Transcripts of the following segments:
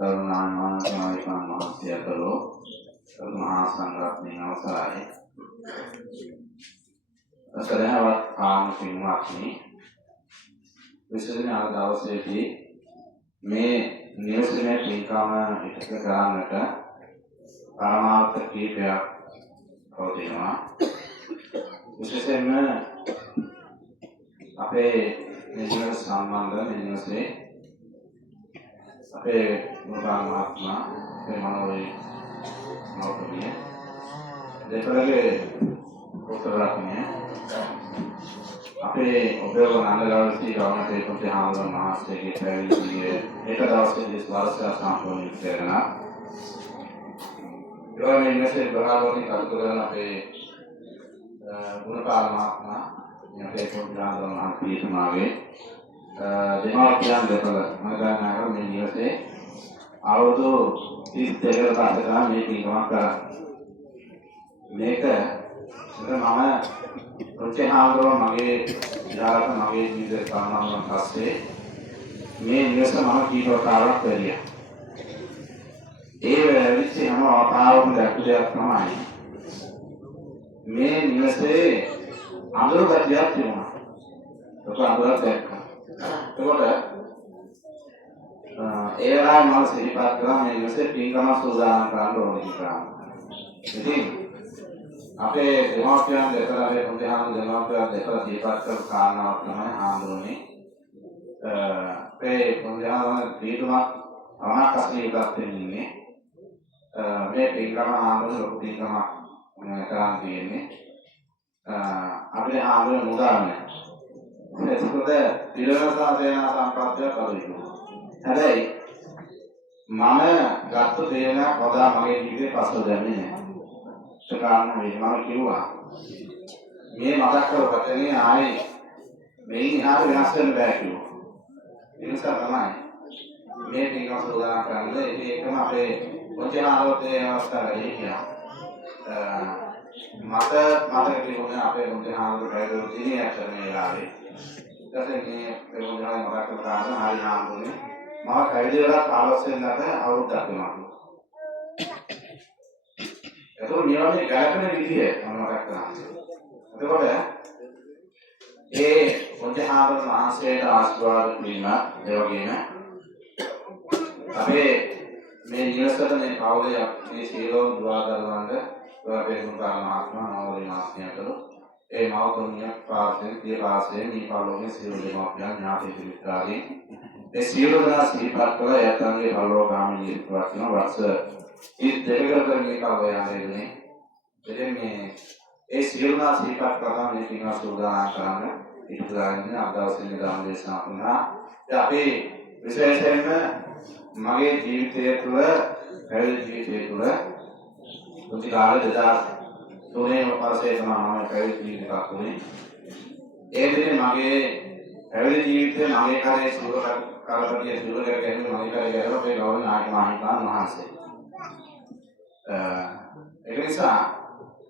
කරුණාමාන සමාවිකාන් මහත්යකලෝ මහා සංඝරත්නයේ අවසරයි. සදහවත් ආම පින්වත්නි, විශේෂයෙන් අද දවසේදී මේ නිවසේ පින්කම ඉටක කරන්නට පරමාර්ථ කීපයක් පවතිනවා. විශේෂයෙන්ම අපේ නිවස සම්බන්ධ නිවසේ අපේ මුදාන් මහත්මයා මනෝවේ නෝකමිය දෙකලගේ උත්තරාත්මිය අපේ ඔබේ නන්දලාල්සී ගාමතේ පොතේ හාමුදුරන් මහත්මයාගේ පැවිදියේ එක දවසේදී ස්වරස්සා සම්පූර්ණ කරනවා. ඒවනේ ඉන්නේ බරාවෝනි කල්පනා අපේ ගුණපාල මහත්මයා අපේ පොතේ හාමුදුරන් මහත්මියගේ දෙමාපියන් දෙපළ මම ගන්නවා මේ නිවසේ අවුරුදු 32කට පස්සේ මේ පින්කමක් කරා. මේක මම ප්‍රතිහාරව මගේ විහාරක මගේ ජීවිතේ සම්මානන පස්සේ මේ නිවස මම කීපවතාවක් පෙරියා. ඒ වෙලාවෙත් හැම අවතාවකම දැක්කේ තමයි මේ නිවසේ අඳුර ගැටියක් තිබුණා. ඒක අඳුරක් දැක්කා. එතකොට ඒ වෙලාවේ මම සිහිපත් කළා මේ නිවසේ පින්කම සූදානම් කරන්න ඕනේ කියලා. ඉතින් අපේ දෙමාපියන් දෙකලා පොතේහාම දෙමාපියන් දෙකලා සිහිපත් කරපු කාරණාවක් තමයි ආන්දෝලනේ. අපේ පොතේහාම දීතුමක් අමක් අසීපත් වෙන්නේ. මේ පින්කම ආන්දෝලන ලොකු පින්කමක් කරන් තියෙන්නේ. අපේ ආන්දෝලන මුදාන්නේ ඒකද පිළිවෙලසා දෙන සම්ප්‍රාප්තිය කරුණු. හැබැයි මම ගත්ත දේන පදා මගේ ජීවිතේ පස්සෝ දැන්නේ නැහැ. ඒක කාරණා මම කිව්වා. මේ මතක් කරගත්තනේ ආයේ මේ ඉහාර වෙනස් වෙන්න බෑ කිව්වා. ඒ නිසා තමයි මේ ටික සෝදානම් කරන්නේ. ඒකම අපේ පොචාරෝතේ අවස්ථාවේ කියනවා. මතක කිව්වනේ අපේ පොචාරෝතේ පැයදෝ දිනේ අතරේ වෙලාවේ දැන් මේ පෙරමුණේ මතක් කරගන්න හරි හාමුදුරනේ මම කයිද වෙලා කාලස් වෙන්නට අවුරුද්දක් වෙනවා. ඒක නියමනේ ගැලපෙන විදිය මම මතක් කරනවා. එතකොට ඒ පොන්ජහාබන් මහසේට ආශිර්වාද වීම ඒ වගේම අපේ මේ නිවසට මේ පවුලේ මේ සීලෝ දුවා දරුවන්ට අපේ මුකාල මහත්මයා නවෝදේ මහත්මයාට ඒ මෞතුමිය පාසෙන් පියාසෙන් මේ පාලෝගේ සියලු දෙමාපියන් ඥාති පිරිකාගේ ඒ සියලු දෙනා සිහිපත් කළ යතන්ගේ පරලෝකගාමී ජීවිතයක් වෙන වර්ෂ 32කට මේ කාලය ආරෙන්නේ. එතෙන් මේ ඒ සියලු දෙනා සිහිපත් කරලා මේ පින්වත් සූදානම් කරන්න ඉදිරියට අද දවසේ නිදාන දේශනා කරනවා. අපි විශේෂයෙන්ම මගේ ජීවිතය තුළ පැවිදි ජීවිතය තුළ මුති කාලේ 2003 වසරේ තමයි මම පැවිදි ජීවිතයක් වුණේ. ඒ දිනේ මගේ පැවිදි ජීවිතේ මගේ කරේ සූර කාලපතිය සූර කරගෙන මගේ කරේ ගහලා අපේ ගෞරවනීය නායක මහින්දාන් වහන්සේ. ඒක නිසා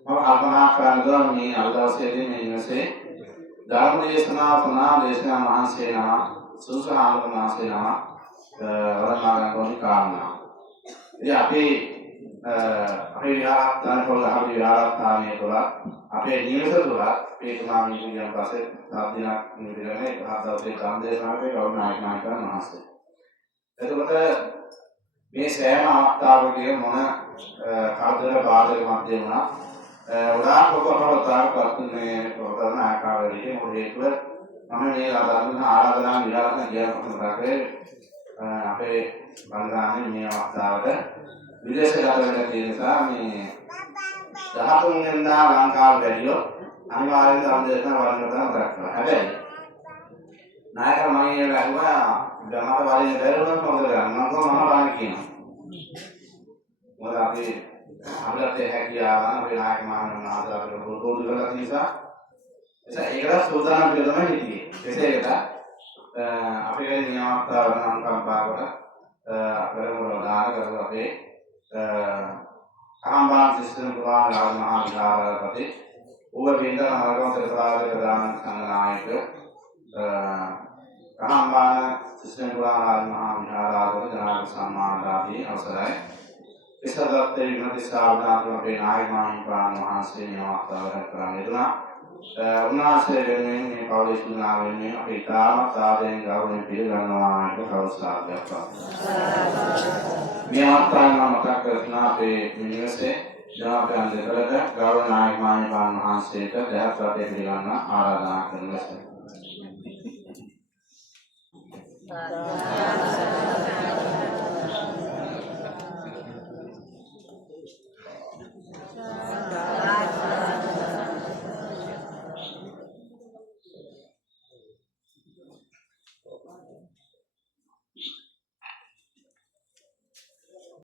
මම කල්පනා කරනවා මේ අද දවසේදී මේ නිවසේ ධර්ම දේශනා සනා දේශනා මහන්සිය නම සුසහාම මහන්සිය නම වරණාගන කොනි කාරණා. ඉතින් අපේ විහාරස්ථාන වල අපි විහාරස්ථානයේ තුල අපේ නිවස තුල පේතුමාමි කියන පස්සේ සාධ්‍යයක් නිවිදනේ ආදවසේ සම්දේශනාවේ ගෞරවනීය නායකයන් වහන්සේ. එතකොට මේ සෑම අවස්ථාවකදී මොන කාර්යය බාධක මැද වුණා උදාහරණ කොටවතාවක් මේ ප්‍රවෘත්ති ආකාරයේ මොහේතුව මම මේ ආරාධනා විහාරස්ථාන කියන කරේ අපේ බංගානේ මේ අවස්ථාවට විදේශගත වෙන නිසා මේ 13 වෙනිදා ලංකාව වැඩියෝ අනිවාර්යෙන් සම්දේශන වරණතන කරනවා. හැබැයි නායක මහින්ද ඇහුවා ගමත වලින් බැලුවොත් මොකද කරන්නේ? මම බලන්න කියනවා. මොකද අපි අපිට හැකියාව අපේ නායක මහින්ද ආදාරවල පොරොන්දු කරලා නිසා ඒකට සූදානම් වෙලා තමයි හිටියේ. ඒසේකට අපි වෙන නියමතාව නම් කම්පාවට අපරම දාන කරලා අපේ ආම්බාන් සිස්ටම් පුරාණ රාජ මහා විහාරපති ඌව බින්දර මාර්ගවන්තර ප්‍රාදේශ ප්‍රධාන සංඝනායක රහම්බාන සිස්ටම්බුලාරාජ මහා විහාරාධිපති ජනාධිපති සම්මානලාභී අවසරයි. විසදත්ත විමති සාවධානතුම අපේ නායක මහින්පාණ වහන්සේ නියමතාවය කරන්න යෙදුණා. උන්වහන්සේ වෙනුවෙන් මේ පවුලේ සුණා වෙනුවෙන් අපි ඉතාමත් ආදරයෙන් ගෞරවයෙන් පිළිගන්නවා කියලා කවුරුසාරයක් මේ අවස්ථාවේ මම මතක් කරනවා අපේ නිවසේ ජනාධිපති දෙකලට ගෞරව නායක මහින්පාණ වහන්සේට දැහත් රටේ පිළිගන්න ආරාධනා කරනවා.